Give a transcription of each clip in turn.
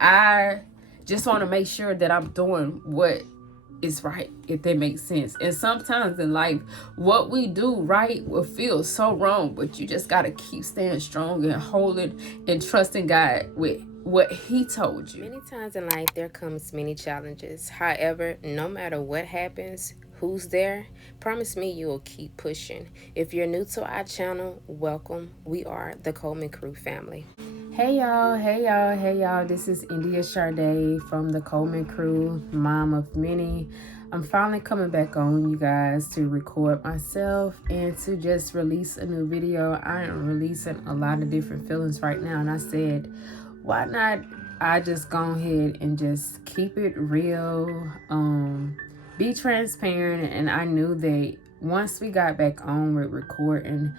I just want to make sure that I'm doing what is right, if that makes sense. And sometimes in life, what we do right will feel so wrong, but you just got to keep staying strong and holding and trusting God with what He told you. Many times in life, there comes many challenges. However, no matter what happens, who's there, promise me you will keep pushing. If you're new to our channel, welcome. We are the Coleman Crew family. Hey y'all, hey y'all, hey y'all. This is India Sade from the Coleman Crew, mom of many. I'm finally coming back on, you guys, to record myself and to just release a new video. I am releasing a lot of different feelings right now, and I said, why not I just go ahead and just keep it real, be transparent. And I knew that once we got back on with recording,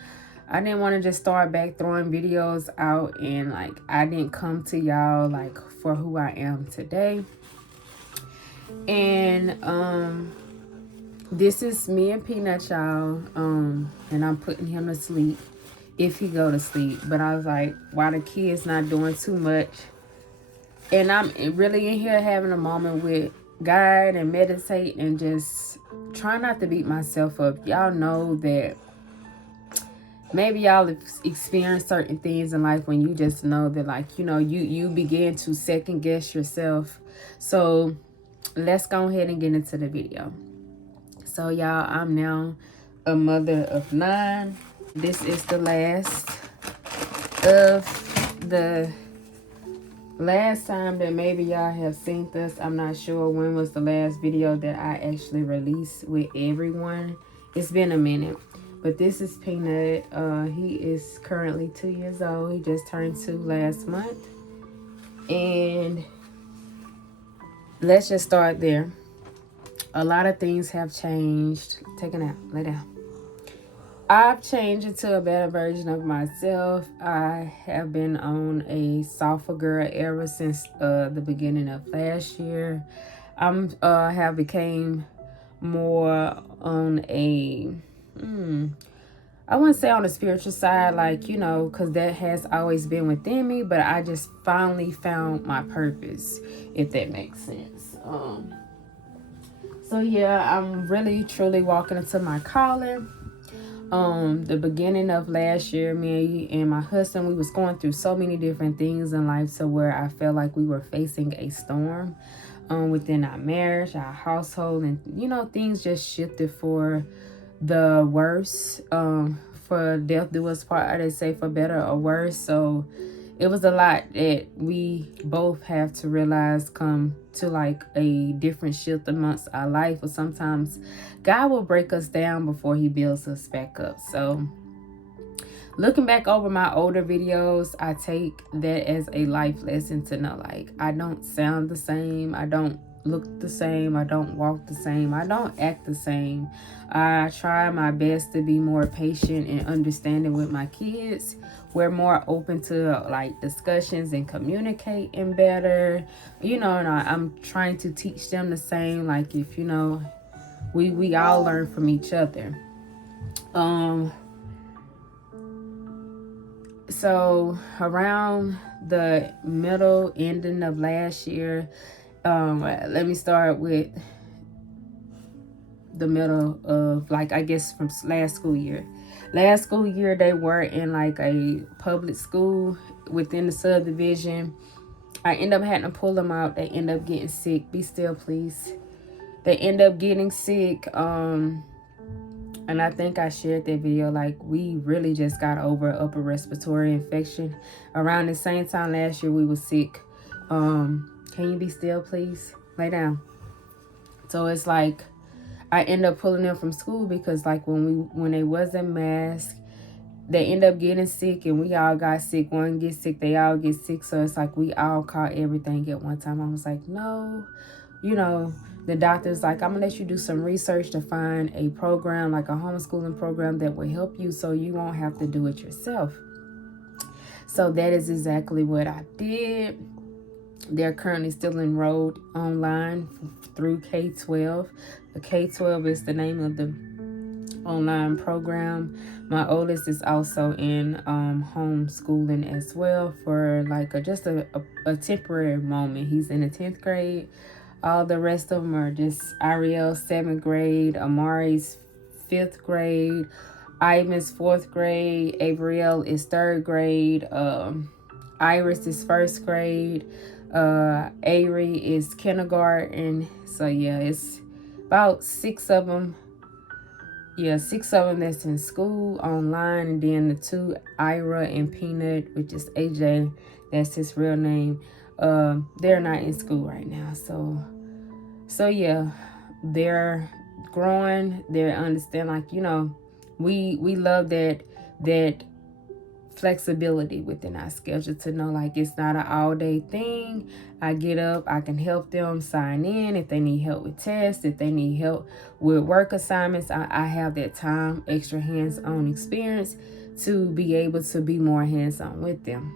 I didn't want to just start back throwing videos out, and like I didn't come to y'all like for who I am today. And this is me and Peanut, y'all. And I'm putting him to sleep if he go to sleep. But I was like, why the kids not doing too much? And I'm really in here having a moment with God and meditate and just try not to beat myself up. Y'all know that maybe y'all have experienced certain things in life when you just know that, like, you begin to second guess yourself. So let's go ahead and get into the video. So y'all, I'm now a mother of 9. This is the last of the last time that maybe y'all have seen this. I'm not sure when was the last video that I actually released with everyone. It's been a minute. But this is Peanut. He is currently 2 years old. He just turned 2 last month. And let's just start there. A lot of things have changed. Take a nap. Lay down. I've changed into a better version of myself. I have been on a softer girl ever since the beginning of last year. Have became more on a I wouldn't say on the spiritual side, like, because that has always been within me, but I just finally found my purpose, if that makes sense. So yeah, I'm really truly walking into my calling. The beginning of last year, me and my husband, we was going through so many different things in life, to where I felt like we were facing a storm within our marriage, our household, and things just shifted for the worse. For death do us part, I didn't say for better or worse. So it was a lot that we both have to realize come to like a different shift amongst our life. Or sometimes God will break us down before He builds us back up. So looking back over my older videos, I take that as a life lesson to know, like, I don't sound the same. I don't look the same. I don't walk the same. I don't act the same. I try my best to be more patient and understanding with my kids. We're more open to like discussions and communicating better. And I'm trying to teach them the same. Like, if we all learn from each other. So around the middle ending of last year, let me start with the middle of, like, I guess from last school year. Last school year, they were in like a public school within the subdivision. I end up having to pull them out. They end up getting sick. Be still, please. They end up getting sick. And I think I shared that video, like, we really just got over upper respiratory infection. Around the same time last year, we were sick. Can you be still, please? Lay down. So it's like, I end up pulling them from school because, like, when they wasn't masked, they end up getting sick, and we all got sick. One gets sick, they all get sick. So it's like we all caught everything at one time. I was like, no, the doctor's like, I'm gonna let you do some research to find a program, like a homeschooling program, that will help you so you won't have to do it yourself. So that is exactly what I did. They're currently still enrolled online through K-12. The K-12 is the name of the online program. My oldest is also in homeschooling as well for like just a temporary moment. He's in the 10th grade. All the rest of them are just Ariel 7th grade, Amari's 5th grade, Ivan's 4th grade, Avriel is 3rd grade, Iris is 1st grade, Avery is kindergarten. So yeah, it's about 6 of them. Yeah, 6 of them that's in school online, and then the 2, Ira and Peanut, which is AJ, that's his real name. They're not in school right now. So yeah, they're growing. They understand, like, we love that flexibility within our schedule, to know like it's not an all-day thing. I get up, I can help them sign in if they need help with tests, if they need help with work assignments. I have that time, extra hands-on experience to be able to be more hands-on with them.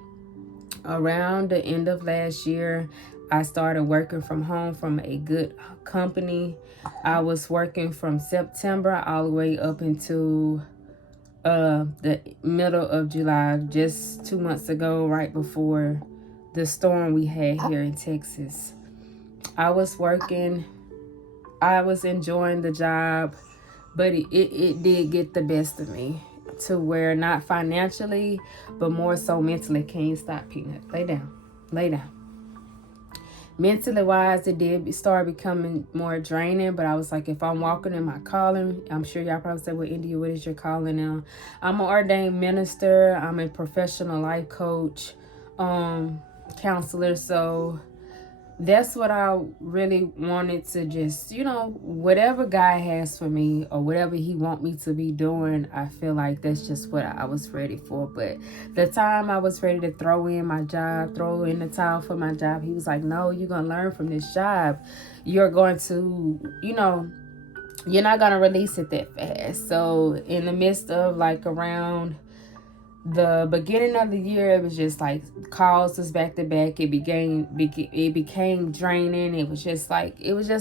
Around the end of last year, I started working from home from a good company. I was working from September all the way up into the middle of July, just 2 months ago, right before the storm we had here in Texas. I was working, I was enjoying the job, but it did get the best of me, to where not financially, but more so mentally. Can you stop, Peanut? Lay down. Mentally wise, it did start becoming more draining, but I was like, if I'm walking in my calling, I'm sure y'all probably said, well, India, what is your calling now? I'm an ordained minister. I'm a professional life coach, counselor. So that's what I really wanted to just, whatever God has for me or whatever he want me to be doing, I feel like that's just what I was ready for. But the time I was ready to throw in the towel for my job, he was like, no, you're going to learn from this job. You're going to, you're not going to release it that fast. So in the midst of like around the beginning of the year, it was just like calls was back to back. It became draining. It was just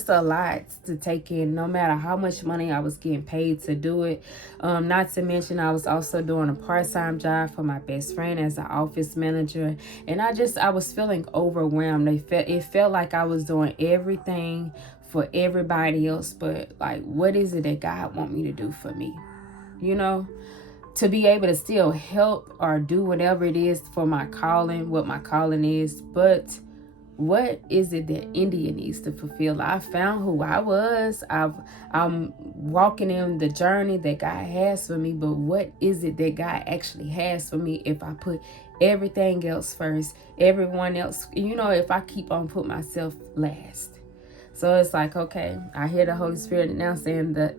a lot to take in, no matter how much money I was getting paid to do it. Not to mention, I was also doing a part-time job for my best friend as an office manager, and I was feeling overwhelmed. It felt like I was doing everything for everybody else, but like, what is it that God want me to do for me? To be able to still help or do whatever it is for my calling, what my calling is. But what is it that India needs to fulfill? I found who I was. I'm walking in the journey that God has for me. But what is it that God actually has for me if I put everything else first, everyone else, if I keep on putting myself last? So it's like, okay, I hear the Holy Spirit now saying that,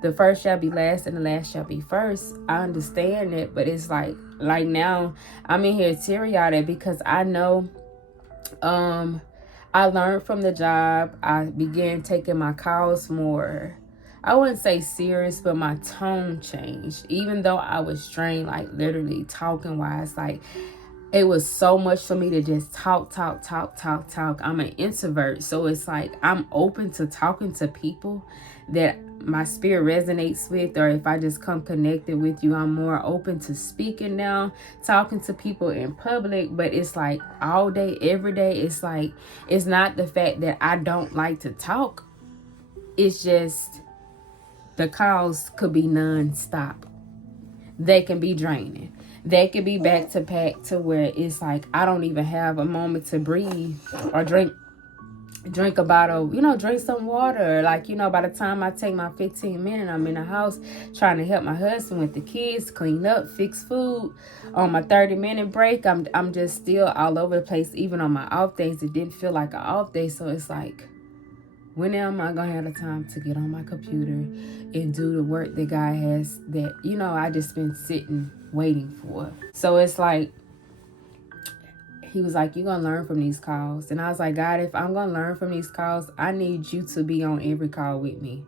the first shall be last and the last shall be first. I understand it, but it's like now I'm in here teary-eyed because I know I learned from the job. I began taking my calls more, I wouldn't say serious, but my tone changed. Even though I was strained, like literally talking wise, like it was so much for me to just talk. I'm an introvert, so it's like I'm open to talking to people that my spirit resonates with, or if I just come connected with you, I'm more open to speaking now, talking to people in public. But it's like all day, every day, it's like, it's not the fact that I don't like to talk. It's just the calls could be non-stop. They can be draining. They could be back to back to where it's like I don't even have a moment to breathe or drink a bottle, drink some water. Like, by the time I take my 15 minutes, I'm in the house trying to help my husband with the kids, clean up, fix food. On my 30-minute break, I'm just still all over the place. Even on my off days, it didn't feel like an off day. So it's like, when am I gonna have the time to get on my computer and do the work that God has that, I just been sitting waiting for? So it's like, he was like, you're gonna learn from these calls. And I was like, God, if I'm gonna learn from these calls, I need you to be on every call with me.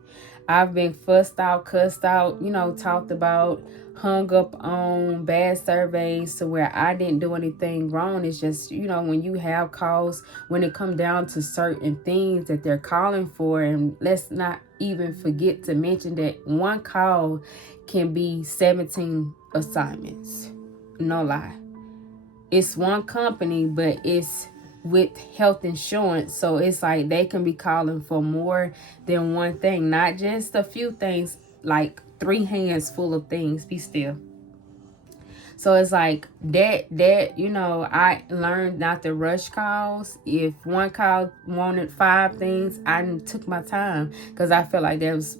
I've been fussed out, cussed out, talked about, hung up on bad surveys to where I didn't do anything wrong. It's just, when you have calls, when it come down to certain things that they're calling for, and let's not even forget to mention that one call can be 17 assignments. No lie. It's one company, but it's with health insurance, so it's like they can be calling for more than one thing, not just a few things, like 3 hands full of things. Be still. So it's like that I learned not to rush calls. If one call wanted 5 things, I took my time, because I felt like that was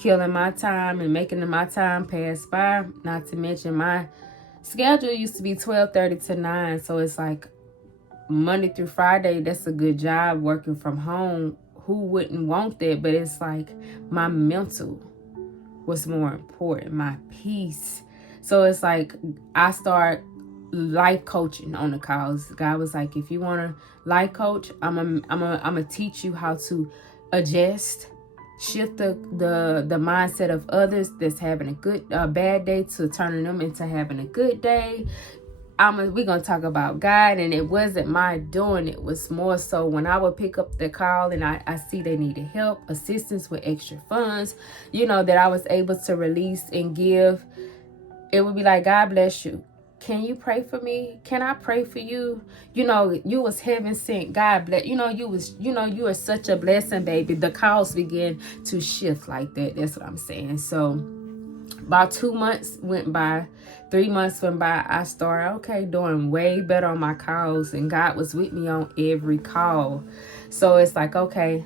killing my time and making my time pass by. Not to mention my schedule used to be 12:30 to 9, so it's like Monday through Friday, that's a good job working from home. Who wouldn't want that? But it's like my mental was more important, my peace. So it's like I start life coaching on the calls. God was like, if you want to life coach, I'm gonna teach you how to adjust, shift the mindset of others that's having a bad day to turning them into having a good day. We're going to talk about God, and it wasn't my doing. It was more so when I would pick up the call and I see they needed help, assistance with extra funds, that I was able to release and give. It would be like, God bless you. Can you pray for me? Can I pray for you? You was heaven sent. God bless. You are such a blessing, baby. The calls begin to shift like that. That's what I'm saying. So about 2 months went by, 3 months went by. I started doing way better on my calls, and God was with me on every call. So it's like, okay,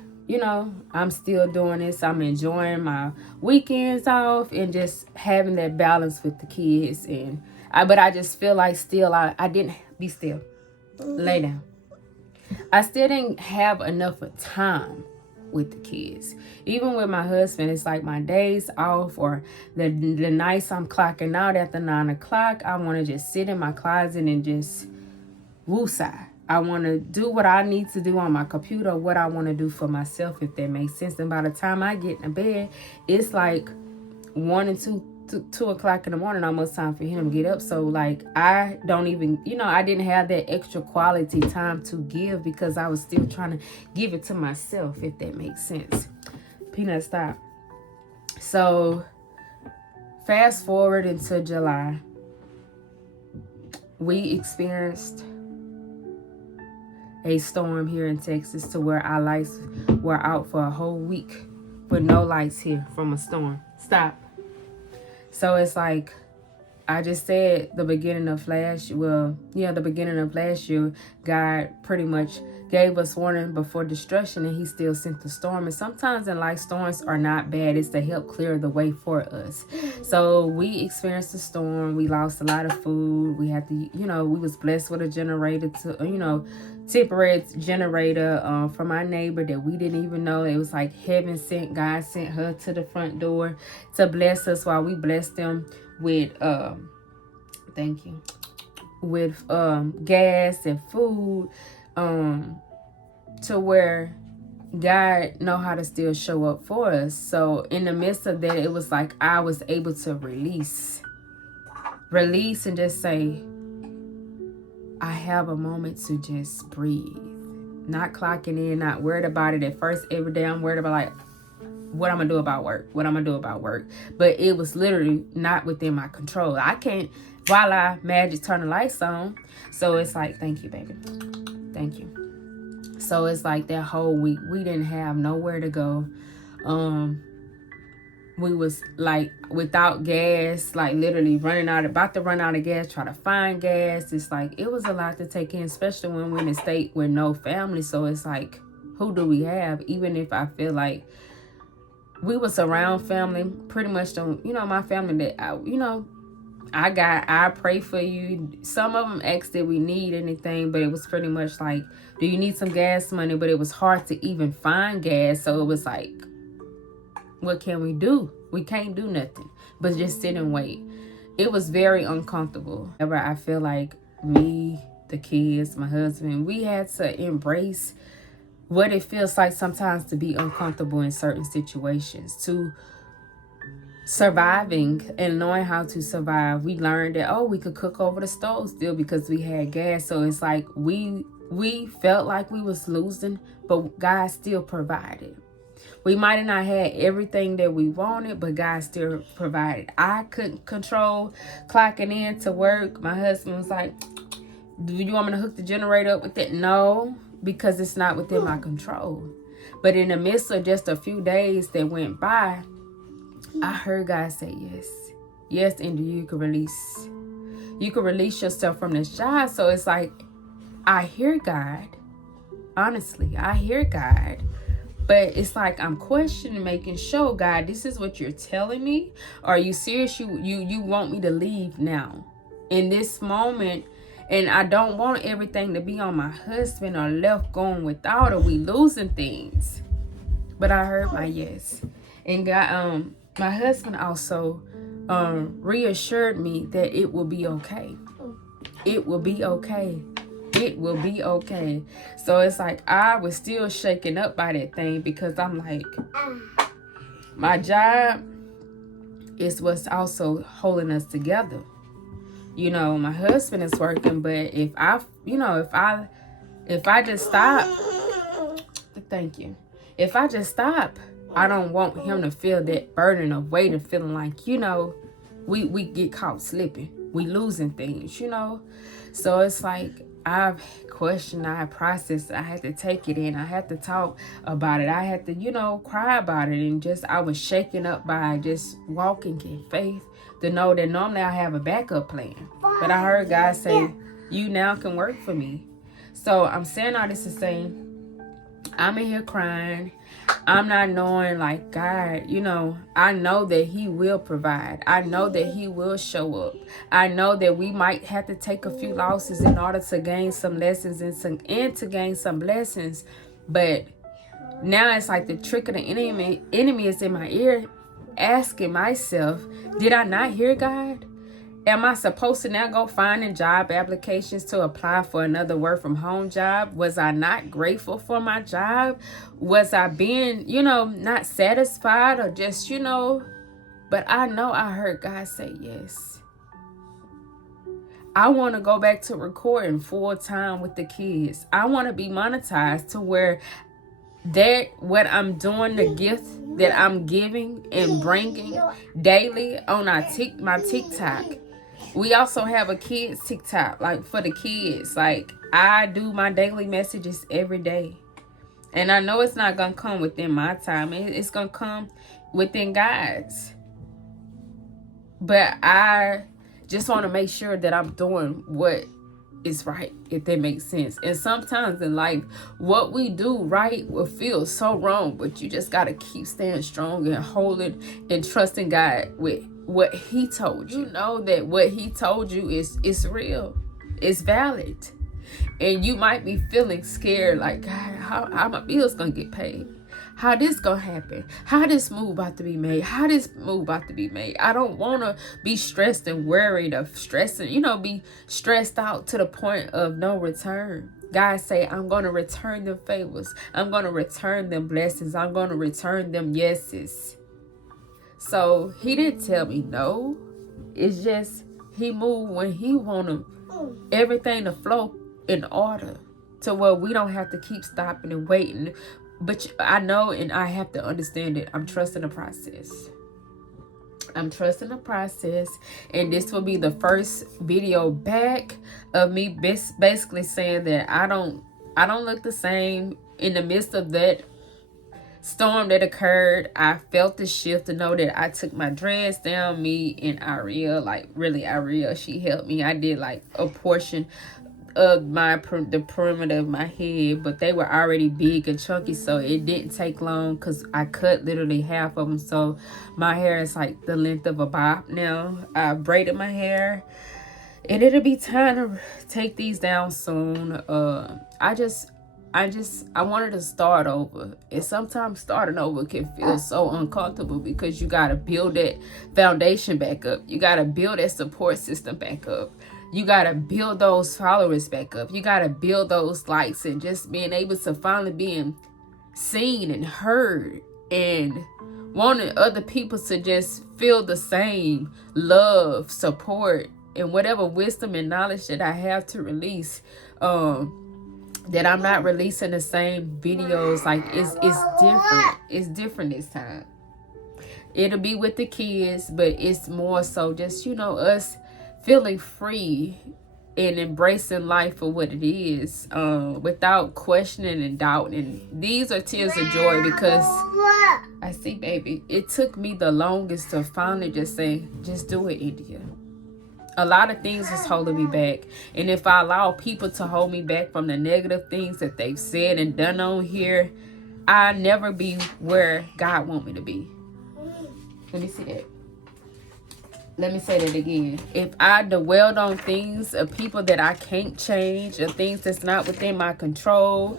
I'm still doing this. I'm enjoying my weekends off and just having that balance with the kids. But I just feel like still I didn't. Be still. Lay down. I still didn't have enough of time with the kids. Even with my husband, it's like my days off or the nights I'm clocking out after 9 o'clock, I want to just sit in my closet and just woosah. I want to do what I need to do on my computer, what I want to do for myself, if that makes sense. And by the time I get in bed, it's like 1 and 2 o'clock in the morning, almost time for him to get up. So like I don't even, I didn't have that extra quality time to give because I was still trying to give it to myself, if that makes sense. Peanut, stop. So fast forward into July, we experienced a storm here in Texas to where our lights were out for a whole week with no lights here from a storm. Stop. So it's like I just said, the beginning of last year, God pretty much gave us warning before destruction, and he still sent the storm. And sometimes in life, storms are not bad. It's to help clear the way for us. So we experienced a storm. We lost a lot of food. We had to, we was blessed with a generator temporary generator from our neighbor that we didn't even know. It was like heaven sent. God sent her to the front door to bless us while we blessed them with thank you, with gas and food, to where God know how to still show up for us. So in the midst of that, it was like I was able to release and just say, I have a moment to just breathe, not clocking in, not worried about it. At first, every day I'm worried about like what I'm gonna do about work, but it was literally not within my control. I can't voila magic turn the lights on. So it's like, thank you, baby, thank you. So it's like that whole week we didn't have nowhere to go. We was like without gas, like literally about to run out of gas, try to find gas. It's like it was a lot to take in, especially when we're in a state with no family. So it's like, who do we have? Even if I feel like we was around family, pretty much don't, my family that I pray for you. Some of them asked that we need anything, but it was pretty much like, do you need some gas money? But it was hard to even find gas. So it was like, what can we do? We can't do nothing but just sit and wait. It was very uncomfortable. However, I feel like me, the kids, my husband, we had to embrace what it feels like sometimes to be uncomfortable in certain situations, to surviving and knowing how to survive. We learned that, oh, we could cook over the stove still because we had gas. So it's like we felt like we was losing, but God still provided. We might have not had everything that we wanted, but God still provided. I couldn't control clocking in to work. My husband was like, do you want me to hook the generator up with it? No, because it's not within my control. But in the midst of just a few days that went by, I heard God say yes. Yes, and you can release. You can release yourself from this job. So it's like, I hear God. Honestly, I hear God. But it's like I'm questioning, making sure, God, this is what you're telling me? Are you serious? You want me to leave now? In this moment, and I don't want everything to be on my husband or left going without, or we losing things. But I heard my yes. And God, my husband also reassured me that it will be okay. It will be okay. It will be okay. So it's like I was still shaken up by that thing, because I'm like, my job is what's also holding us together. You know, my husband is working, but if I just stop, thank you. If I just stop, I don't want him to feel that burden of weight and feeling like, we get caught slipping. We losing things, So it's like I've questioned, I processed, I had to take it in. I had to talk about it. I had to, cry about it. And I was shaken up by just walking in faith to know that normally I have a backup plan. But I heard God say, you now can work for me. So I'm saying all this to say, I'm in here crying. I'm not knowing, like, God, I know that he will provide. I know that he will show up. I know that we might have to take a few losses in order to gain some lessons and to gain some blessings. But now it's like the trick of the enemy is in my ear, asking myself, did I not hear God? Am I supposed to now go finding job applications to apply for another work from home job? Was I not grateful for my job? Was I being, not satisfied, or just, but I know I heard God say yes. I want to go back to recording full time with the kids. I want to be monetized to where that what I'm doing, the gift that I'm giving and bringing daily on my TikTok. We also have a kids TikTok, like for the kids. Like, I do my daily messages every day. And I know it's not going to come within my time. It's going to come within God's. But I just want to make sure that I'm doing what is right, if that makes sense. And sometimes in life, what we do right will feel so wrong, but you just got to keep staying strong and holding and trusting God with what he told you. Know that what he told you is real, it's valid. And you might be feeling scared, like, God, how my bills gonna get paid? How this gonna happen? How this move about to be made? How this move about to be made? I don't want to be stressed and worried or stressing, be stressed out to the point of no return. God say, I'm going to return them favors. I'm going to return them blessings. I'm going to return them yeses. So he didn't tell me no. It's just he moved when he wanted everything to flow in order to where we don't have to keep stopping and waiting. But I know, and I have to understand it. I'm trusting the process. I'm trusting the process. And this will be the first video back of me basically saying that I don't look the same. In the midst of that storm that occurred, I felt the shift to know that I took my dreads down. Me and Ariel, she helped me. I did like a portion of the perimeter of my head, but they were already big and chunky, so it didn't take long because I cut literally half of them. So my hair is like the length of a bob now. I braided my hair, and it'll be time to take these down soon. I wanted to start over. And sometimes starting over can feel so uncomfortable because you got to build that foundation back up. You got to build that support system back up. You got to build those followers back up. You got to build those likes, and just being able to finally being seen and heard, and wanting other people to just feel the same love, support, and whatever wisdom and knowledge that I have to release. That I'm not releasing the same videos. Like, it's different. It's different this time. It'll be with the kids, but it's more so just, us feeling free and embracing life for what it is, without questioning and doubting. And these are tears of joy, because I see, baby, it took me the longest to finally just say, just do it, India. A lot of things is holding me back. And if I allow people to hold me back from the negative things that they've said and done on here, I'll never be where God wants me to be. Let me see that. Let me say that again. If I dwelled on things of people that I can't change, or things that's not within my control,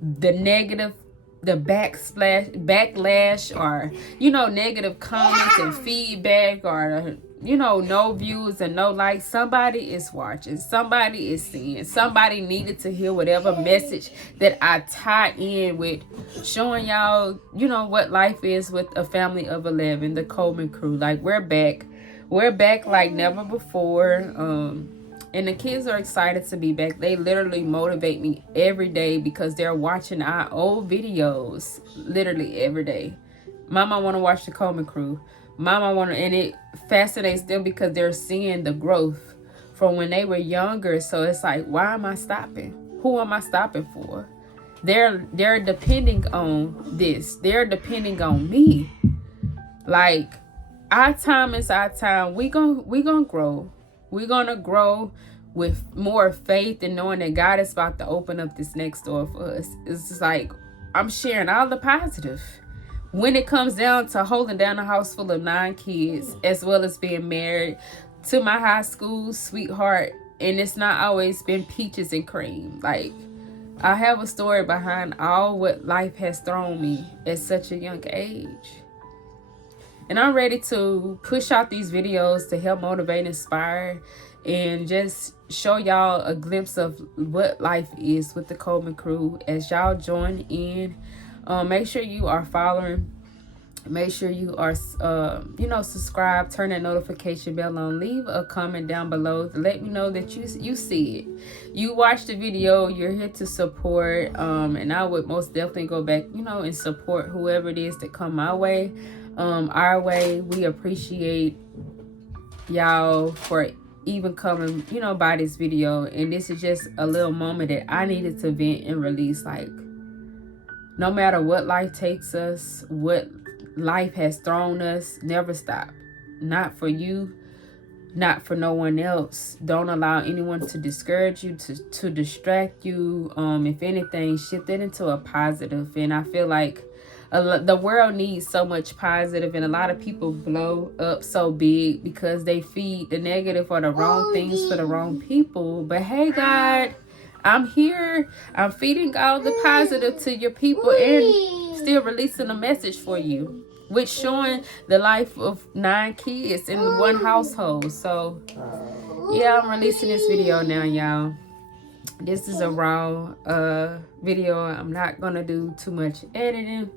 the negative, the backlash, or, negative comments and feedback, or, no views and no likes, somebody is watching, somebody is seeing, somebody needed to hear whatever message that I tie in with showing y'all, what life is with a family of 11, the Coleman crew. Like, we're back like never before. And the kids are excited to be back. They literally motivate me every day, because they're watching our old videos literally every day. Mama want to watch the Coleman crew. And it fascinates them, because they're seeing the growth from when they were younger. So it's like, why am I stopping? Who am I stopping for? They're depending on this. They're depending on me. Like, our time is our time. We gonna grow. We're gonna grow with more faith, and knowing that God is about to open up this next door for us. It's just like, I'm sharing all the positive. When it comes down to holding down a house full of 9 kids, as well as being married to my high school sweetheart, and it's not always been peaches and cream. Like, I have a story behind all what life has thrown me at such a young age. And I'm ready to push out these videos to help motivate, inspire, and just show y'all a glimpse of what life is with the Coleman crew as y'all join in. Make sure you are following. Make sure you are, subscribe, turn that notification bell on. Leave a comment down below to let me know that you see it. You watched the video. You're here to support. And I would most definitely go back, and support whoever it is that come my way. Our way. We appreciate y'all for even coming, by this video. And this is just a little moment that I needed to vent and release. Like, no matter what life takes us, what life has thrown us, never stop. Not for you, not for no one else. Don't allow anyone to discourage you, to distract you. If anything, shift it into a positive. And I feel like the world needs so much positive, and a lot of people blow up so big because they feed the negative or the wrong things for the wrong people. But hey, God, I'm here. I'm feeding all the positive to your people, and still releasing a message for you, with showing the life of 9 kids in one household. So yeah, I'm releasing this video now, y'all. This is a raw video. I'm not gonna do too much editing.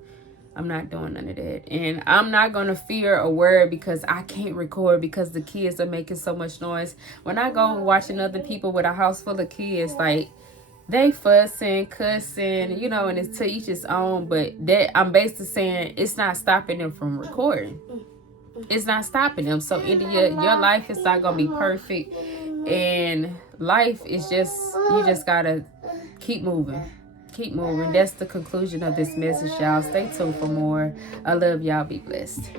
I'm not doing none of that. And I'm not going to fear a word because I can't record because the kids are making so much noise. When I go watching other people with a house full of kids, like, they fussing, cussing, and it's to each his own. But that, I'm basically saying, it's not stopping them from recording. It's not stopping them. So, India, your life is not going to be perfect. And life is just, you just got to keep moving. Keep moving. That's the conclusion of this message, y'all. Stay tuned for more. I love y'all. Be blessed.